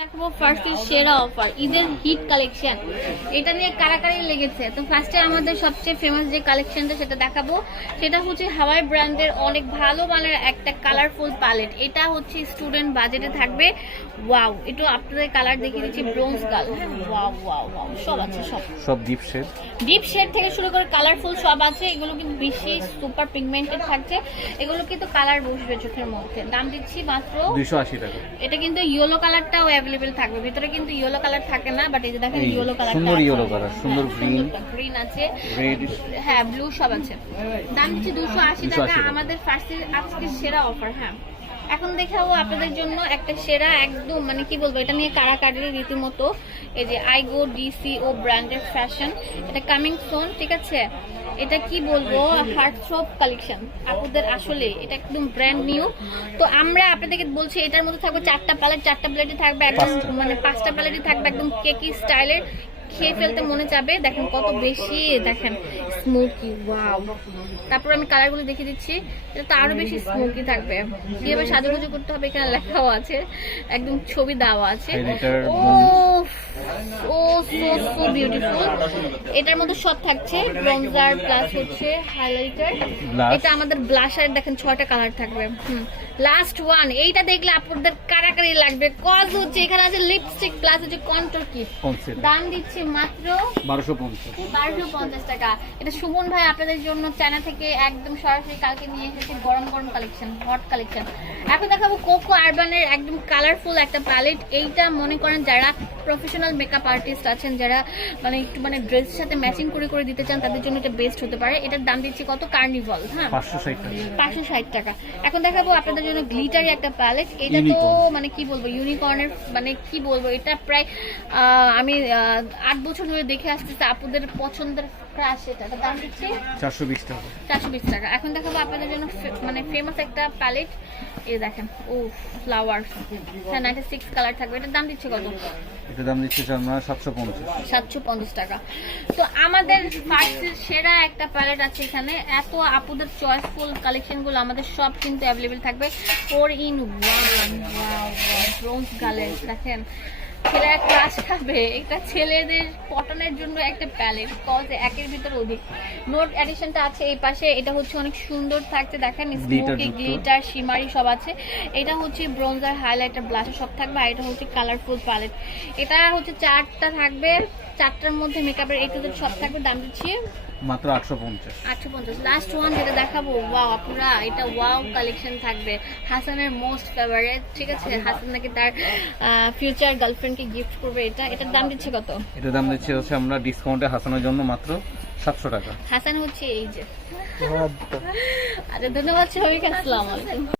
দেখাবো ফার্স্টের সেরা অফার ঈদের হিট কালেকশন এটা নিয়ে কারাকারি লেগেছে? তো ফার্স্টে আমাদের সবচেয়ে ফেমাস যে কালেকশনটা সেটা দেখাবো। সেটা হচ্ছে হাওয়াই ব্র্যান্ডের অনেক ভালো মানের একটা কালারফুল প্যালেট এটা হচ্ছে স্টুডেন্ট বাজেটে থাকবে। ওয়াও একটু আপনাদের কালার দেখিয়ে দিচ্ছি ব্রোঞ্জ কাল ওয়াও ওয়াও ওয়াও সব আছে সব। সব ডিপ শেড ডিপ শেড থেকে শুরু করে কালারফুল সব আছে। এগুলো কিন্তু বেশি সুপার পিগমেন্টেড থাকছে। এগুলো কিন্তু কালার বসবে চোখের মধ্যে। দাম দিচ্ছি মাত্র আশি টাকা। এটা কিন্তু ইয়েলো কালারটাও অ্যাভেলেবেল থাকবে। ভিতরে কিন্তু ইয়েলো কালার থাকে না বাট এই যে দেখেন ইয়েলো কালার সুন্দর yellow color, সুন্দর green, গ্রিন আছে। রেড হ্যাঁ ব্লু সব আছে। দাম দিচ্ছি 280 টাকা। আমাদের ফার্স্টের আজকে সেরা অফার হ্যাঁ। এখন দেখাবো আপনাদের জন্য একটা সেরা একদম মানে কি বলব এটা নিয়ে কারাকারি রীতিমতো। এই যে আইগো ডিসি ও ব্র্যান্ডেড ফ্যাশন এটা কামিং সোন ঠিক আছে? এটা কি বলব? হার্ট থ্রপ কালেকশন আপুদের আসলে এটা একদম ব্র্যান্ড নিউ তো আমরা আপনাদেরকে বলছি এটার মধ্যে থাকবে চারটা প্যালেট চারটা প্লেটে থাকবে একদম মানে পাঁচটা প্যালেটই থাকবে একদম কেকি স্টাইলের খেয়ে ফেলতে মনে যাবে দেখেন কত বেশি দেখেন স্মোকি ওয়াও তারপর আমি কালারগুলো দেখিয়ে দিচ্ছি। এটা তো আরও বেশি স্মোকি থাকবে। কীভাবে সাজুগুজু করতে হবে এখানে লেখাও আছে। একদম ছবি দেওয়া আছে। Oh oh so so beautiful এটার মধ্যে সব থাকছে ব্রঞ্জার প্লাস হচ্ছে হাইলাইটার এটা আমাদের ব্লাশার দেখেন ছয়টা কালার থাকবে হুম। লাস্ট ওয়ান এইটা দেখলে আপনাদের কারাকারি লাগবে। কজ হচ্ছে এখানে আছে লিপস্টিক প্লাস হচ্ছে কন্ট্রোল কিট দাম দিচ্ছি মাত্র টাকা। এটা সুমন ভাই আপনাদের জন্য চায়না থেকে একদম সরাসরি কালকে নিয়ে এসেছে গরম গরম কালেকশন হট কালেকশন এখন দেখাবো কোকো আরবানের একদম কালারফুল একটা প্যালেট এইটা মনে করেন যারা প্রফেশনাল মেকআপ আর্টিস্ট আছেন যারা মানে একটু মানে ড্রেসের সাথে ম্যাচিং করে করে দিতে চান তাদের জন্য এটা বেস্ট হতে পারে। এটার দাম দিচ্ছি কত? কার্নিভল হ্যাঁ? পাঁচশো ষাট টাকা। এখন দেখাবো আপনাদের জন্য গ্লিটারি একটা প্যালেট এটা তো মানে কি বলব ইউনিকর্নের মানে কি বলব এটা প্রায় আমি আট বছর ধরে দেখে আসতেছি আপুদের পছন্দের ক্রাশ এটা। দাম দিচ্ছি চারশো বিশ টাকা। চারশো বিশ টাকা। এখন দেখাবো আপনাদের জন্য মানে ফেমাস একটা প্যালেট এই দেখেন ও ফ্লাওয়ার হ্যাঁ নাইনটি সিক্স কালার থাকবে। এটার দাম দিচ্ছে কত? এটা দাম দিচ্ছে আমরা সাতশো পঞ্চাশ। সাতশো পঞ্চাশ টাকা। তো আমাদের ফার্স্টের সেরা একটা প্যালেট আছে এখানে। এত আপুদের চয়েসফুল কালেকশনগুলো আমাদের সব কিন্তু অ্যাভেলেবেল থাকবে। ফোর ইন ওয়ান ব্রোঞ্জ গালের দেখেন। ছেলেরা ক্লাস খাবে এটা ছেলেদের পটনের জন্য একটা প্যালেট কজ একের ভিতর অধিক। নোট এডিশনটা আছে এই পাশে এটা হচ্ছে অনেক সুন্দর থাকতে দেখেন স্মোকি গ্লিটার শিমারি সব আছে। এটা হচ্ছে ব্রোঞ্জার হাইলাইটার ব্লাশার সব থাকবে আর এটা হচ্ছে কালারফুল প্যালেট এটা হচ্ছে চারটা থাকবে চারটার মধ্যে মেকআপের এই সব থাকবে দাম দিচ্ছি মাত্র আটশো পঞ্চাশ। আটশো পঞ্চাশ। লাস্ট ওয়ান যেটা দেখাবো ওয়াও আপুরা এটা ওয়াও কালেকশন থাকবে। হাসানের মোস্ট ফেভারিট ঠিক আছে? হাসান নাকি তার ফিউচার গার্লফ্রেন্ডকে গিফট করবে এটা। এটার দাম দিচ্ছে কত? এটা দাম দিচ্ছে হচ্ছে আমরা ডিসকাউন্টে হাসানোর জন্য মাত্র সাতশো টাকা। হাসান হচ্ছে এই যে। আচ্ছা ধন্যবাদ সবাইকে আসসালামু আলাইকুম।